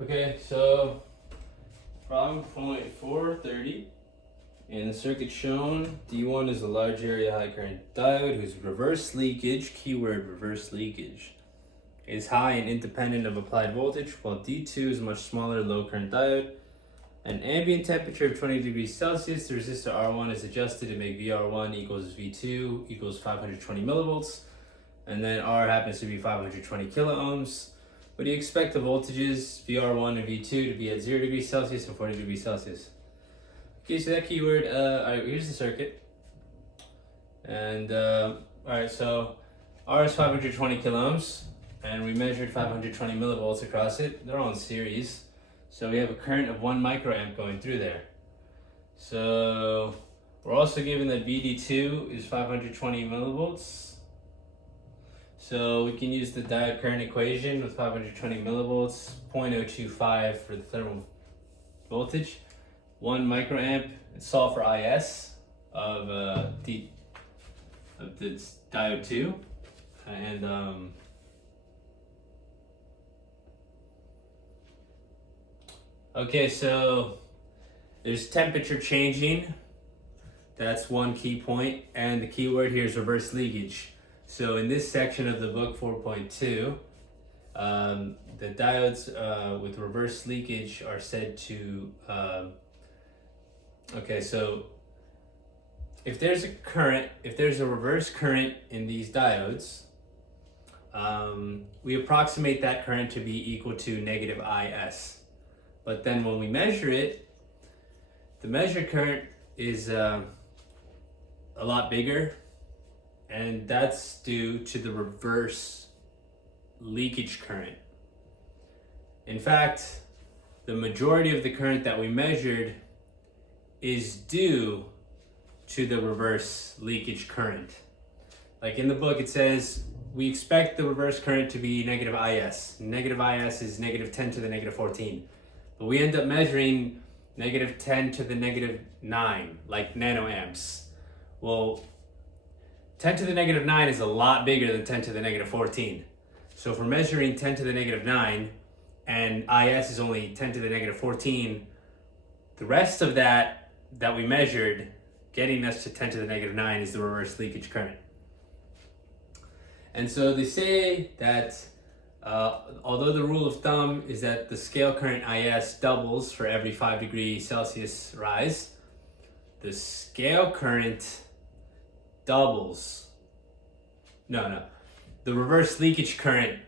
Okay, so problem point 430. In the circuit shown, D1 is a large area high current diode whose reverse leakage, keyword reverse leakage, is high and independent of applied voltage, while D2 is a much smaller low current diode. At an ambient temperature of 20 degrees Celsius, the resistor R1 is adjusted to make VR1 equals V2 equals 520 millivolts, and then R happens to be 520 kilo ohms. What do you expect the voltages VR1 and V2 to be at 0 degrees Celsius and 40 degrees Celsius? Okay, so that keyword, alright, here's the circuit. And, alright, so R is 520 kilo ohms, and we measured 520 millivolts across it. They're all in series. So we have a current of 1 microamp going through there. So we're also given that VD2 is 520 millivolts. So we can use the diode current equation with 520 millivolts, 0.025 for the thermal voltage, 1 microamp, and solve for IS of the diode 2, and okay, so there's temperature changing. That's one key point, and the key word here is reverse leakage. So in this section of the book 4.2, the diodes with reverse leakage are said to, okay, so if there's a reverse current in these diodes, we approximate that current to be equal to negative IS. But then when we measure it, the measured current is a lot bigger, and that's due to the reverse leakage current. In fact, the majority of the current that we measured is due to the reverse leakage current. Like in the book it says, we expect the reverse current to be negative IS. Negative IS is negative 10 to the negative 14. But we end up measuring negative 10 to the negative 9, like nanoamps. Well, 10 to the negative 9 is a lot bigger than 10 to the negative 14. So if we're measuring 10 to the negative 9 and IS is only 10 to the negative 14, the rest of that we measured getting us to 10 to the negative 9 is the reverse leakage current. And so they say that although the rule of thumb is that the scale current IS doubles for every 5 degrees Celsius rise, the scale current doubles. No. The reverse leakage current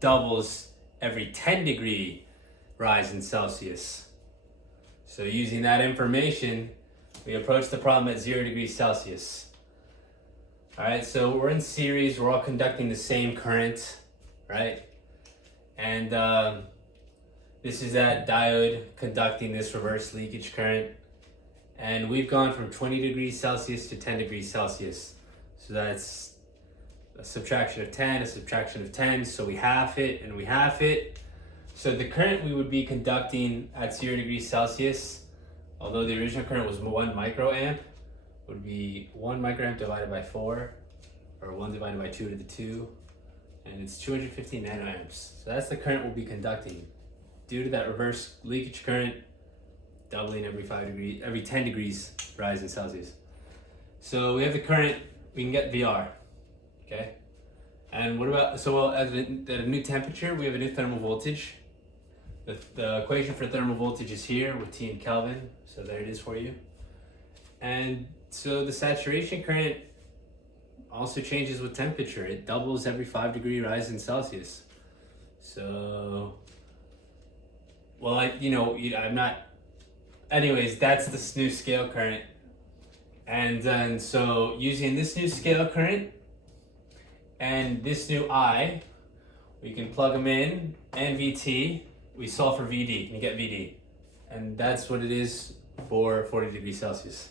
doubles every 10 degree rise in Celsius. So using that information, we approach the problem at 0 degrees Celsius. All right, so we're in series, we're all conducting the same current, right? And this is that diode conducting this reverse leakage current. And we've gone from 20 degrees Celsius to 10 degrees Celsius. So that's a subtraction of 10, a subtraction of 10. So we half it and we half it. So the current we would be conducting at 0 degrees Celsius, although the original current was 1 microamp, would be 1 microamp divided by 4, or 1 divided by 2 to the 2, and it's 250 nanoamps. So that's the current we'll be conducting due to that reverse leakage current doubling every 10 degrees rise in Celsius. So we have the current, we can get VR, okay? And what about, so at a new temperature, we have a new thermal voltage. The equation for thermal voltage is here with T in Kelvin, so there it is for you. And so the saturation current also changes with temperature. It doubles every 5 degree rise in Celsius. So, well, I'm not, anyways, that's this new scale current. And then, so using this new scale current and this new I, we can plug them in, and VT, we solve for VD, and you get VD. And that's what it is for 40 degrees Celsius.